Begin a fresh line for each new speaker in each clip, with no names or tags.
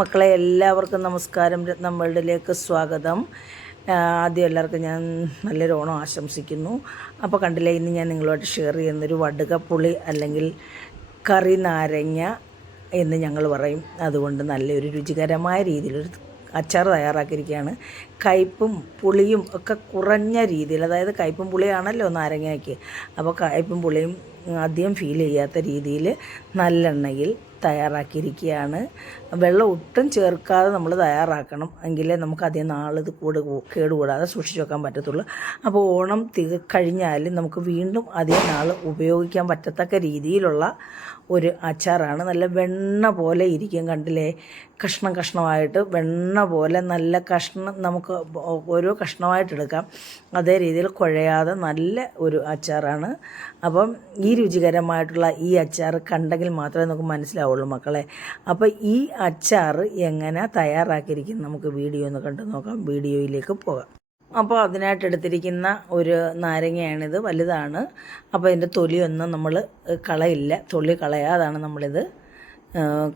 മക്കളെ എല്ലാവർക്കും നമസ്കാരം. നമ്മളുടെലേക്ക് സ്വാഗതം. ആദ്യം എല്ലാവർക്കും ഞാൻ നല്ലൊരു ഓണം ആശംസിക്കുന്നു. അപ്പോൾ കണ്ടില്ലേ ഇന്ന് ഞാൻ നിങ്ങളുമായിട്ട് ഷെയർ ചെയ്യുന്നൊരു വടുകപ്പുളി അല്ലെങ്കിൽ കറി നാരങ്ങ എന്ന് ഞങ്ങൾ പറയും. അതുകൊണ്ട് നല്ലൊരു രുചികരമായ രീതിയിലൊരു അച്ചാർ തയ്യാറാക്കിയിരിക്കുകയാണ്. കയ്പും പുളിയും ഒക്കെ കുറഞ്ഞ രീതിയിൽ അതായത് കയ്പും പുളിയാണല്ലോ നാരങ്ങയ്ക്ക് അപ്പോൾ കയ്പും പുളിയും ആദ്യം ഫീൽ ചെയ്യാത്ത രീതിയിൽ നല്ലെണ്ണയിൽ തയ്യാറാക്കിയിരിക്കുകയാണ്. വെള്ളം ഒട്ടും ചേർക്കാതെ നമ്മൾ തയ്യാറാക്കണം എങ്കിലേ നമുക്ക് അധികം നാളിത് കൂട് കേടുകൂടാതെ സൂക്ഷിച്ചു വെക്കാൻ പറ്റത്തുള്ളൂ. അപ്പോൾ ഓണം തിക നമുക്ക് വീണ്ടും അധികം നാൾ ഉപയോഗിക്കാൻ പറ്റത്തക്ക രീതിയിലുള്ള ഒരു അച്ചാറാണ്. നല്ല വെണ്ണ പോലെ ഇരിക്കും കണ്ടില്ലേ? കഷ്ണം കഷ്ണമായിട്ട് വെണ്ണ പോലെ നല്ല കഷ്ണം നമുക്ക് ഓരോ കഷ്ണമായിട്ട് എടുക്കാം. അതേ രീതിയിൽ കുഴയാതെ നല്ല ഒരു അച്ചാറാണ്. അപ്പം ഈ രുചികരമായിട്ടുള്ള ഈ അച്ചാർ കണ്ടെങ്കിൽ മാത്രമേ നമുക്ക് മനസ്സിലാവുള്ളൂ മക്കളെ. അപ്പോൾ ഈ അച്ചാർ എങ്ങനെ തയ്യാറാക്കിയിരിക്കും നമുക്ക് വീഡിയോ ഒന്ന് കണ്ടു നോക്കാം. വീഡിയോയിലേക്ക് പോകാം. അപ്പോൾ അതിനായിട്ട് എടുത്തിരിക്കുന്ന ഒരു നാരങ്ങയാണിത് വലുതാണ്. അപ്പോൾ ഇതിന്റെ തൊലിയൊന്നും നമ്മൾ കളയില്ല. തൊലി കളയാതാണ് നമ്മളിത്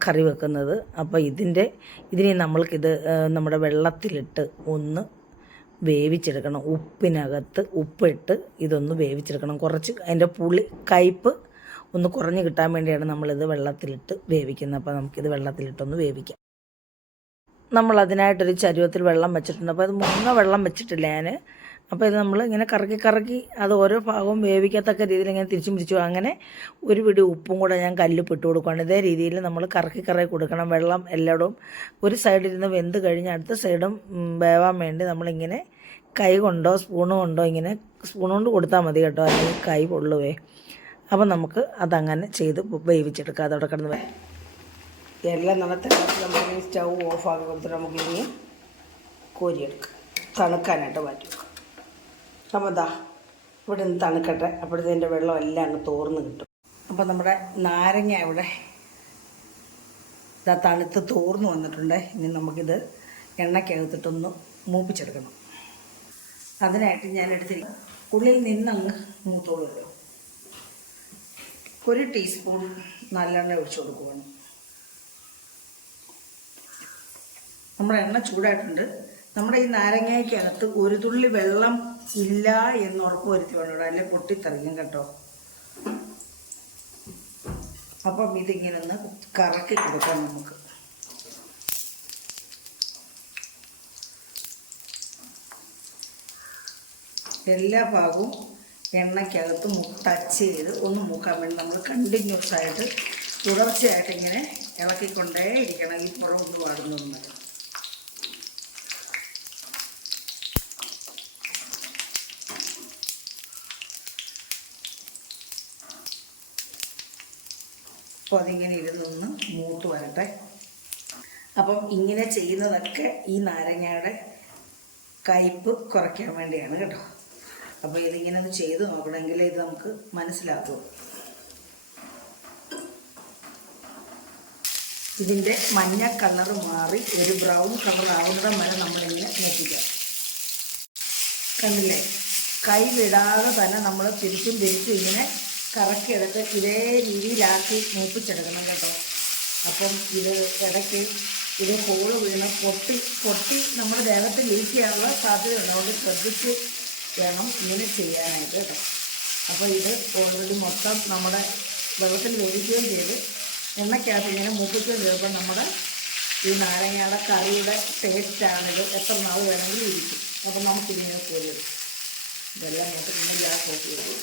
കറി വെക്കുന്നത്. അപ്പോൾ ഇതിന്റെ ഇതിനെ നമ്മൾക്കിത് നമ്മുടെ വെള്ളത്തിലിട്ട് ഒന്ന് വേവിച്ചെടുക്കണം. ഉപ്പിനകത്ത് ഉപ്പിട്ട് ഇതൊന്ന് വേവിച്ചെടുക്കണം. കുറച്ച് അതിന്റെ പുളി കയ്പ്പ് ഒന്ന് കുറഞ്ഞ് കിട്ടാൻ വേണ്ടിയാണ് നമ്മളിത് വെള്ളത്തിലിട്ട് വേവിക്കുന്നത്. അപ്പോൾ നമുക്കിത് വെള്ളത്തിലിട്ടൊന്ന് വേവിക്കാം. നമ്മൾ അതിനായിട്ടൊരു ചരുവത്തിൽ വെള്ളം വെച്ചിട്ടുണ്ട്. അപ്പോൾ അത് മുങ്ങ വെള്ളം വെച്ചിട്ടില്ല ഞാൻ അപ്പോൾ ഇത് നമ്മൾ ഇങ്ങനെ കറക്കി കറക്കി അത് ഓരോ ഭാഗവും വേവിക്കത്തക്ക രീതിയിൽ ഇങ്ങനെ തിരിച്ചും തിരിച്ചു അങ്ങനെ ഒരു പിടി ഉപ്പും കൂടെ ഞാൻ കല്ലിൽ ഇട്ട് കൊടുക്കുകയാണ് ഇതേ രീതിയിൽ നമ്മൾ കറക്കി കറക്കി കൊടുക്കണം. വെള്ളം എല്ലായിടവും ഒരു സൈഡിൽ നിന്ന് വെന്ത് കഴിഞ്ഞ് അടുത്ത സൈഡും വേവാൻ വേണ്ടി നമ്മളിങ്ങനെ കൈ കൊണ്ടോ സ്പൂണ് കൊണ്ടോ ഇങ്ങനെ സ്പൂൺ കൊണ്ട് കൊടുത്താൽ മതി കേട്ടോ. അല്ലെങ്കിൽ കൈ പൊള്ളുവേ. അപ്പം നമുക്ക് അതങ്ങനെ ചെയ്ത് വേവിച്ചെടുക്കാം. അതവിടെ കിടന്ന് എല്ലാം നല്ല തിളച്ച് നമുക്ക് സ്റ്റൗ ഓഫ് ആക്കി കൊടുത്തിട്ട് നമുക്ക് ഇനി കോരിയെടുക്കാം. തണുക്കാനായിട്ട് മാറ്റി വെക്കാം അപ്പോൾ ദാ ഇവിടെ നിന്ന് തണുക്കട്ടെ. അപ്പോഴത്തേന്റെ വെള്ളം എല്ലാം അങ്ങ് തോർന്ന് കിട്ടും. അപ്പോൾ നമ്മുടെ നാരങ്ങ ഇവിടെ ഇതാ തണുത്ത് തോർന്ന് വന്നിട്ടുണ്ട്. ഇനി നമുക്കിത് എണ്ണയ്ക്കകത്തിട്ടൊന്ന് മൂപ്പിച്ചെടുക്കണം. അതിനായിട്ട് ഞാൻ എടുത്തിരിക്കും ഉള്ളിൽ നിന്നങ്ങ് മൂത്തോളൂ ഒരു ടീസ്പൂൺ നല്ലെണ്ണ ഒഴിച്ചു കൊടുക്കുവാണ്. നമ്മുടെ എണ്ണ ചൂടായിട്ടുണ്ട്. നമ്മുടെ ഈ നാരങ്ങയ്ക്കകത്ത് ഒരു തുള്ളി വെള്ളം ഇല്ല എന്ന് ഉറപ്പ് വരുത്തി വേണം അല്ലെ? പൊട്ടിത്തെറിക്കും കേട്ടോ. അപ്പം ഇതിങ്ങനെ ഒന്ന് കറക്കി കൊടുക്കാം നമുക്ക്. എല്ലാ ഭാഗവും എണ്ണയ്ക്കകത്ത് ടച്ച് ചെയ്ത് ഒന്ന് മൂക്കാൻ വേണ്ടി നമ്മൾ കണ്ടിന്യൂസ് ആയിട്ട് തുടർച്ചയായിട്ട് ഇങ്ങനെ ഇളക്കിക്കൊണ്ടേ ഇരിക്കണം ഈ പുറം ഒന്ന് വാടുന്നതും അപ്പോൾ അതിങ്ങനെ ഇരുന്നൊന്ന് മൂത്ത് വരട്ടെ. അപ്പം ഇങ്ങനെ ചെയ്യുന്നതൊക്കെ ഈ നാരങ്ങയുടെ കയ്പ്പ് കുറയ്ക്കാൻ വേണ്ടിയാണ് കേട്ടോ. അപ്പോൾ ഇതിങ്ങനെ ഒന്ന് ചെയ്ത് നോക്കണമെങ്കിൽ ഇത് നമുക്ക് മനസ്സിലാക്കും ഇതിന്റെ മഞ്ഞ കളർ മാറി ഒരു ബ്രൗൺ കളർ ആവുന്നിടം വരെ നമ്മളിങ്ങനെ നോക്കിക്കാം. കണ്ടില്ലേ? കൈ വിടാതെ തന്നെ നമ്മൾ തിരിച്ചും തിരിച്ചും ഇങ്ങനെ കറക്കിയെടുത്ത് ഇതേ രീതിയിലാക്കി മൂപ്പിച്ചെടുക്കണം കേട്ടോ. അപ്പം ഇത് ഇടയ്ക്ക് ഇത് ഹോൾ വീണ് പൊട്ടി പൊട്ടി നമ്മുടെ ദേഹത്ത് ലീക്ക് ചെയ്യാനുള്ള സാധ്യതയുണ്ട്. അതുകൊണ്ട് ശ്രദ്ധിച്ച് വേണം ഇങ്ങനെ ചെയ്യാനായിട്ട് കേട്ടോ. അപ്പോൾ ഇത് ഓൾറെഡി മൊത്തം നമ്മുടെ വെള്ളത്തിൽ വേവിക്കുകയും ചെയ്ത് എണ്ണയ്ക്കകത്ത് ഇങ്ങനെ മൂപ്പിക്കുകയും ചെയ്തപ്പോൾ നമ്മുടെ ഈ നാരങ്ങയുടെ കറിയുടെ ടേസ്റ്റാണിത് എത്ര നാൾ വേണമെങ്കിലും ഇരിക്കും. അപ്പം നമുക്കിങ്ങനെ പോലും ഇതെല്ലാം ഇങ്ങനെ ഗ്യാസ് ഓഫ് ചെയ്തു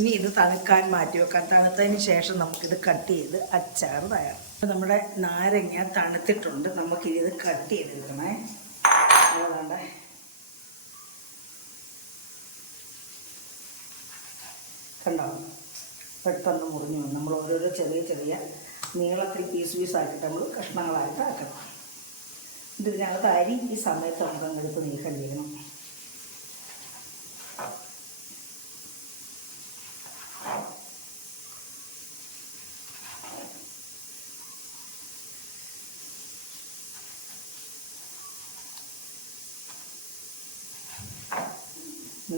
ഇനി ഇത് തണുക്കാൻ മാറ്റി വെക്കാം തണുത്തതിന് ശേഷം നമുക്കിത് കട്ട് ചെയ്ത് അച്ചാർ തയ്യാറാം നമ്മുടെ നാരങ്ങ തണുത്തിട്ടുണ്ട്. നമുക്കിനി ഇത് കട്ട് ചെയ്തെടുക്കണേ. അതുകൊണ്ട് കണ്ടോ. പെട്ടെന്ന് മുറിഞ്ഞു നമ്മൾ ഓരോരോ ചെറിയ ചെറിയ നീളത്തിൽ പീസ് പീസ് ആക്കിയിട്ട് നമ്മൾ കഷ്ണങ്ങളായിട്ട് ആക്കണം. ഇതിനകത്ത് അരി ഈ സമയത്ത് നമുക്ക് അങ്ങെടുത്ത് നീക്കം ചെയ്യണം.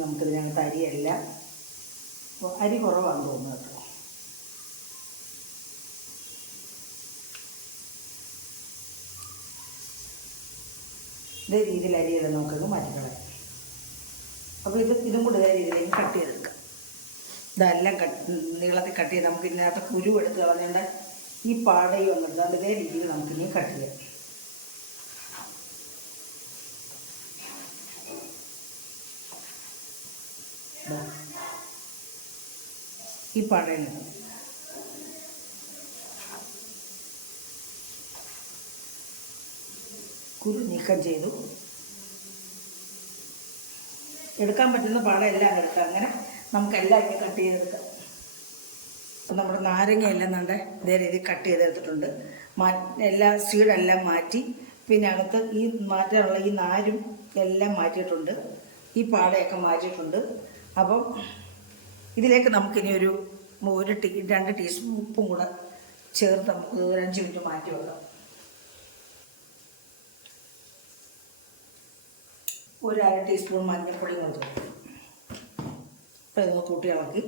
നമുക്കിതിനകത്ത് അരിയല്ല അരി കുറവാണെന്ന് തോന്നുന്നു കേട്ടോ. ഇതേ രീതിയിൽ അരിയെല്ലാം നമുക്കങ്ങ് മാറ്റിക്കളയാം അപ്പോൾ ഇത് ഇതും കൂടെ ഇതേ രീതിയിലേക്ക് കട്ട് ചെയ്തെടുക്കാം. ഇതെല്ലാം കട്ട് നീളത്തിൽ കട്ട് ചെയ്ത് നമുക്ക് ഇതിനകത്ത് കുരു എടുത്ത് കളഞ്ഞേണ്ട ഈ പാടയും ഒന്ന് അതേ ഇതേ രീതിയിൽ നമുക്കിനി കട്ട് ചെയ്യാം. ഈ പഴയ കുരു നീക്കം ചെയ്തു. എടുക്കാൻ പറ്റുന്ന പാടം എല്ലാം എടുക്കാം. അങ്ങനെ നമുക്കെല്ലാം ഇങ്ങനെ കട്ട് ചെയ്തെടുക്കാം. അപ്പം നമ്മുടെ നാരങ്ങ എല്ലാം നല്ല ഇതേ രീതിയിൽ കട്ട് ചെയ്തെടുത്തിട്ടുണ്ട്. എല്ലാ സീഡെല്ലാം മാറ്റി പിന്നെ അകത്ത് ഈ മാറ്റാനുള്ള ഈ നാരും എല്ലാം മാറ്റിയിട്ടുണ്ട്. ഈ പാടയൊക്കെ മാറ്റിയിട്ടുണ്ട്. അപ്പം ഇതിലേക്ക് നമുക്കിനി ഒരു ഒരു ടീ രണ്ട് ടീസ്പൂൺ ഉപ്പും കൂടെ ചേർത്ത് നമുക്ക് ഒരു അഞ്ച് മിനിറ്റ് മാറ്റി വെക്കാം. ഒരു അര ടീസ്പൂൺ മഞ്ഞൾപ്പൊടി കൊണ്ട് അപ്പോൾ ഇതൊന്ന് കൂട്ടി ഇളക്കി.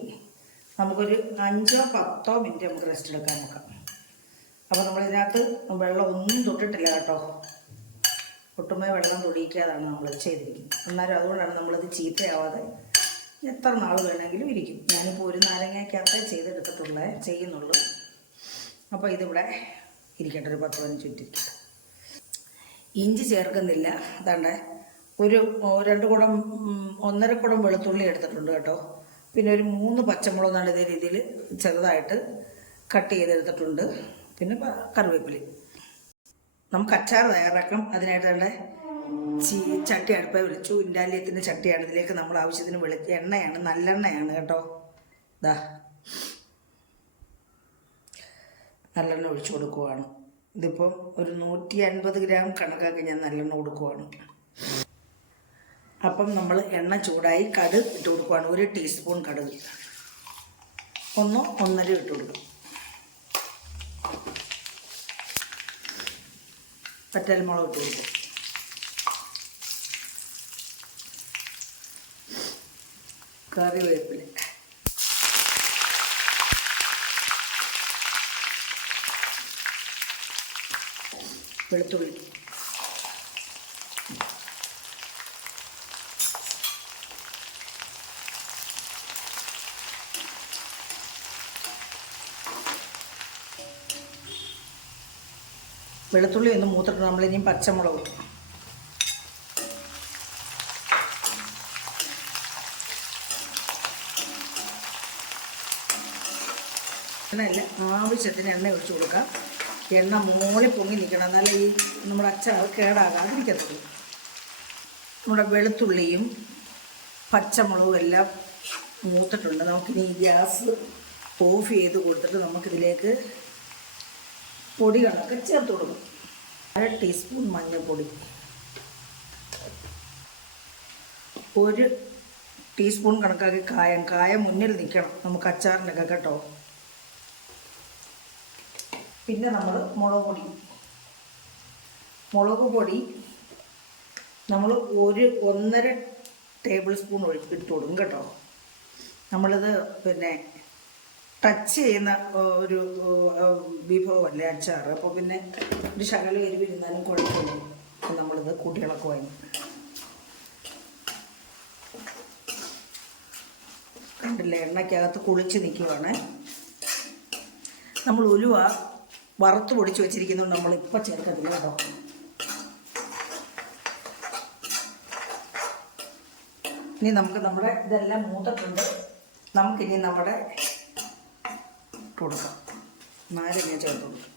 നമുക്കൊരു അഞ്ചോ പത്തോ മിനിറ്റ് നമുക്ക് റെസ്റ്റ് എടുക്കാൻ നോക്കാം. അപ്പോൾ നമ്മളിതിനകത്ത് വെള്ളം ഒന്നും തൊട്ടിട്ടില്ല കേട്ടോ. ഒട്ടുമേ വെള്ളം തൊടിയിക്കാതാണ് നമ്മൾ ചെയ്തിരിക്കുന്നത്. എന്നാലും അതുകൊണ്ടാണ് നമ്മളിത് ചീത്തയാവാതെ എത്ര നാൾ വേണമെങ്കിലും ഇരിക്കും. ഞാനിപ്പോൾ ഒരു നാരങ്ങയ്ക്കകത്തേ ചെയ്തെടുത്തിട്ടുള്ളേ ചെയ്യുന്നുള്ളൂ. അപ്പോൾ ഇതിവിടെ ഇരിക്കട്ടെ ഒരു പത്ത് പതിനഞ്ച് മിനിറ്റ് ഇഞ്ചി ചേർക്കുന്നില്ല. അതാണ്ട് ഒരു രണ്ട് കുടം ഒന്നര കുടം വെളുത്തുള്ളി എടുത്തിട്ടുണ്ട് കേട്ടോ. പിന്നെ ഒരു മൂന്ന് പച്ചമുളക് നല്ല ഇതേ രീതിയിൽ ചെറുതായിട്ട് കട്ട് ചെയ്തെടുത്തിട്ടുണ്ട്. പിന്നെ കറിവേപ്പില നമുക്ക് അച്ചാർ തയ്യാറാക്കാം. അതിനായിട്ട് ചീ ചട്ടി അടുപ്പ വിളിച്ചു. ഇൻഡാലിയത്തിന്റെ ചട്ടിയാണ്. ഇതിലേക്ക് നമ്മൾ ആവശ്യത്തിന് വെളി എണ്ണയാണ്. നല്ലെണ്ണയാണ് കേട്ടോ. ഇതാ നല്ലെണ്ണ ഒഴിച്ചു കൊടുക്കുവാണ്. ഇതിപ്പം ഒരു നൂറ്റി അൻപത് ഗ്രാം കണക്കാക്കി ഞാൻ നല്ലെണ്ണ കൊടുക്കുവാണ്. അപ്പം നമ്മൾ എണ്ണ ചൂടായി കടുക് ഇട്ട് കൊടുക്കുവാണ്. ഒരു ടീസ്പൂൺ കടുക്. ഒന്നോ ഒന്നര ഇട്ട് കൊടുക്കും. പറ്റൽമുളക് ഇട്ട് കൊടുക്കും. കറിവേപ്പില. വെളുത്തുള്ളി. വെളുത്തുള്ളി ഒന്ന് മൂത്തിട്ട് നമ്മളിനിയും പച്ചമുളക് എണ്ണയല്ല ആവശ്യത്തിന് എണ്ണ ഒഴിച്ചു കൊടുക്കാം. എണ്ണ മോളി പൊങ്ങി നിൽക്കണം. എന്നാലേ ഈ നമ്മുടെ അച്ചാർ കേടാകാതിരിക്കത്തുള്ളൂ നമ്മുടെ വെളുത്തുള്ളിയും പച്ചമുളകും എല്ലാം മൂത്തിട്ടുണ്ട്. നമുക്കിനി ഗ്യാസ് ഓഫ് ചെയ്ത് കൊടുത്തിട്ട് നമുക്കിതിലേക്ക് പൊടികളൊക്കെ ചേർത്ത് കൊടുക്കും. അര ടീസ്പൂൺ മഞ്ഞൾപ്പൊടി. ഒരു ടീസ്പൂൺ കണക്കാക്കി കായം. കായം മുന്നിൽ നിൽക്കണം. നമുക്ക് അച്ചാറിനൊക്കെ കേട്ടോ. പിന്നെ നമ്മൾ മുളക് പൊടി. മുളക് പൊടി നമ്മൾ ഒരു ഒന്നര ടേബിൾ സ്പൂൺ ഒഴിച്ച് ഇട്ട് കൊടുക്കും കേട്ടോ. നമ്മളിത് പിന്നെ ടച്ച് ചെയ്യുന്ന ഒരു വിഭവമല്ലേ അച്ചാർ അപ്പോൾ പിന്നെ ഒരു ശകലം എരിവിരുന്നാലും കുഴപ്പമില്ല. നമ്മളിത് കൂട്ടിയിളക്കുവായി കണ്ടില്ലേ എണ്ണയ്ക്കകത്ത് കുളിച്ച് നിൽക്കുവാണ് നമ്മൾ ഉലുവ വറുത്ത് പൊടിച്ച് വെച്ചിരിക്കുന്നത് നമ്മൾ ഇപ്പം ചേർക്കത്തില്ല കേട്ടോ. ഇനി നമുക്ക് നമ്മുടെ ഇതെല്ലാം മൂത്തിട്ടുണ്ട്. നമുക്കിനി നമ്മുടെ കൊടുക്കാം. നാരങ്ങ ചേർത്ത് കൊടുക്കാം.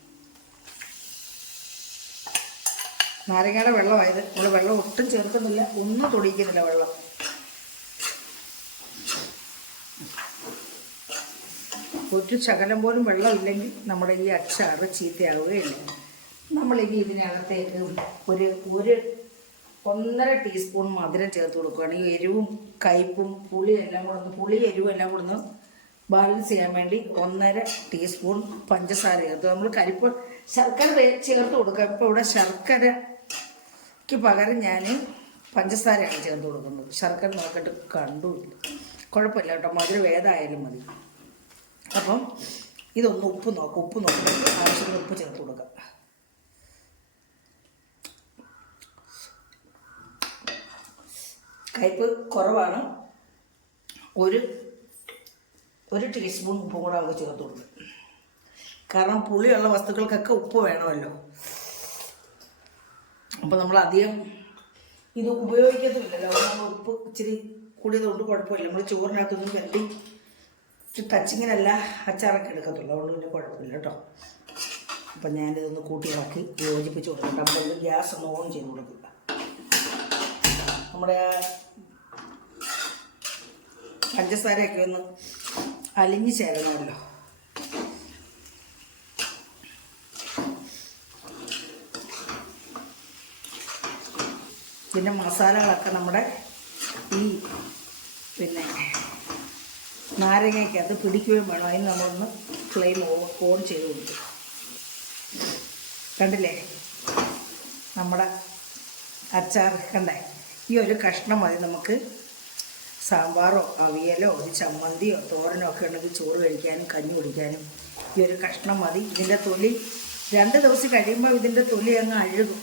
നാരങ്ങയുടെ വെള്ളമായത്. നമ്മൾ വെള്ളം ഒട്ടും ചേർക്കുന്നില്ല. ഒന്നും തൊടിക്കുന്നില്ല വെള്ളം. ഒരു ശകലം പോലും വെള്ളമില്ലെങ്കിൽ നമ്മുടെ ഈ അച്ചാറ് ചീത്തയാവുകയില്ല. നമ്മളിനി ഇതിനകത്തേക്ക് ഒരു ഒരു ഒന്നര ടീസ്പൂൺ മധുരം ചേർത്ത് കൊടുക്കുകയാണെങ്കിൽ എരിവും കയ്പും പുളിയും എല്ലാം കൂടെ പുളി എരിവും എല്ലാം കൂടെ ബാലൻസ് ചെയ്യാൻ വേണ്ടി ഒന്നര ടീസ്പൂൺ പഞ്ചസാര ചേർത്ത്. നമ്മൾ കരിപ്പ് ശർക്കര ചേർത്ത് കൊടുക്കുക. ഇപ്പോൾ ഇവിടെ ശർക്കരയ്ക്ക് പകരം ഞാൻ പഞ്ചസാരയാണ് ചേർത്ത് കൊടുക്കുന്നത്. ശർക്കര നോക്കിയിട്ട് കണ്ടു കുഴപ്പമില്ല കേട്ടോ. മധുരം ഏതായാലും മതി. അപ്പം ഇതൊന്ന് ഉപ്പ് നോക്കാം ഉപ്പ് നോക്കുക ആവശ്യത്തിന് ഉപ്പ് ചേർത്ത് കൊടുക്കുക കയ്പ്പ് കുറവാണ്. ഒരു ഒരു ടീസ്പൂൺ ഉപ്പും കൂടെ അവർക്ക് ചേർത്ത് കൊടുക്കും. കാരണം പുളിയുള്ള വസ്തുക്കൾക്കൊക്കെ ഉപ്പ് വേണമല്ലോ. അപ്പോൾ നമ്മൾ അധികം ഇത് ഉപയോഗിക്കത്തുമില്ലല്ലോ. നമ്മൾ ഉപ്പ് ഇച്ചിരി കൂടിയതുകൊണ്ട് കുഴപ്പമില്ല. നമ്മൾ ചോറിനകത്തൊന്നും കരട്ടി ടച്ചിങ്ങിനല്ല അച്ചാറൊക്കെ എടുക്കത്തുള്ളൂ. അതുകൊണ്ട് പിന്നെ കുഴപ്പമില്ല കേട്ടോ. അപ്പം ഞാനിതൊന്ന് കൂട്ടി ഇളക്കി യോജിപ്പിച്ച് കൊടുക്കട്ടെ. ഇത് ഗ്യാസ് ഒന്ന് ഓൺ ചെയ്ത് കൊടുക്കുക. നമ്മുടെ പഞ്ചസാരയൊക്കെ ഒന്ന് അലിഞ്ഞ് ചേരണമല്ലോ. പിന്നെ മസാലകളൊക്കെ നമ്മുടെ ഈ പിന്നെ നാരങ്ങയ്ക്കകത്ത് പിടിക്കുകയും വേണം. അതിന് നമ്മളൊന്ന് ഫ്ലെയിം ഓൺ ചെയ്ത് കൊടുക്കും. കണ്ടില്ലേ? നമ്മുടെ അച്ചാർ കണ്ടേ? ഈ ഒരു കഷ്ണം മതി നമുക്ക്. സാമ്പാറോ അവിയലോ ഒരു ചമ്മന്തിയോ തോരനോ ഒക്കെ ഉണ്ടെങ്കിൽ ചോറ് കഴിക്കാനും കഞ്ഞി കുടിക്കാനും ഈ ഒരു കഷ്ണം മതി. ഇതിന്റെ തൊലി രണ്ട് ദിവസം കഴിയുമ്പോൾ ഇതിന്റെ തൊലി അങ്ങ് അഴുകും.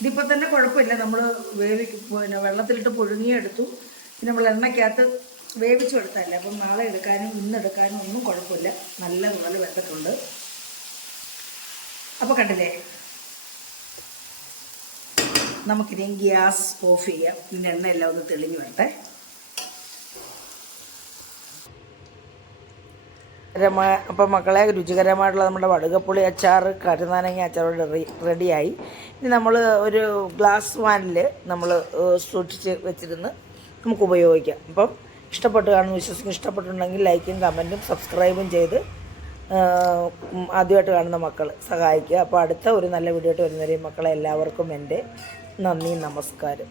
ഇതിപ്പോൾ തന്നെ കുഴപ്പമില്ല. നമ്മൾ വേവി പിന്നെ വെള്ളത്തിലിട്ട് പുഴുങ്ങിയെടുത്തു. പിന്നെ നമ്മൾ എണ്ണയ്ക്കകത്ത് വേവിച്ചു എടുത്തല്ലേ അപ്പം നാളെ എടുക്കാനും ഇന്നെടുക്കാനും ഒന്നും കുഴപ്പമില്ല. നല്ലതുപോലെ വെന്തിട്ടുണ്ട് അപ്പോൾ കണ്ടില്ലേ? നമുക്കിനി ഗ്യാസ് ഓഫ് ചെയ്യാം. ഇതിന്റെ എണ്ണയെല്ലാം ഒന്ന് തെളിഞ്ഞു വരട്ടെ. അപ്പം മക്കളെ രുചികരമായിട്ടുള്ള നമ്മുടെ വടുകപ്പുളി അച്ചാർ കരുനാരങ്ങ അച്ചാറോട് റെഡി റെഡിയായി. ഇനി നമ്മൾ ഒരു ഗ്ലാസ് വാനിൽ നമ്മൾ സൂക്ഷിച്ച് വെച്ചിരുന്ന് നമുക്ക് ഉപയോഗിക്കാം. അപ്പം ഇഷ്ടപ്പെട്ട് കാണുന്നു വിശ്വസിക്കും. ഇഷ്ടപ്പെട്ടിട്ടുണ്ടെങ്കിൽ ലൈക്കും കമന്റും സബ്സ്ക്രൈബും ചെയ്ത് ആദ്യമായിട്ട് കാണുന്ന മക്കൾ സഹായിക്കുക. അപ്പോൾ അടുത്ത ഒരു നല്ല വീഡിയോ ആയിട്ട് വരുന്നവരെയും മക്കളെ എല്ലാവർക്കും എന്റെ നന്ദി നമസ്കാരം.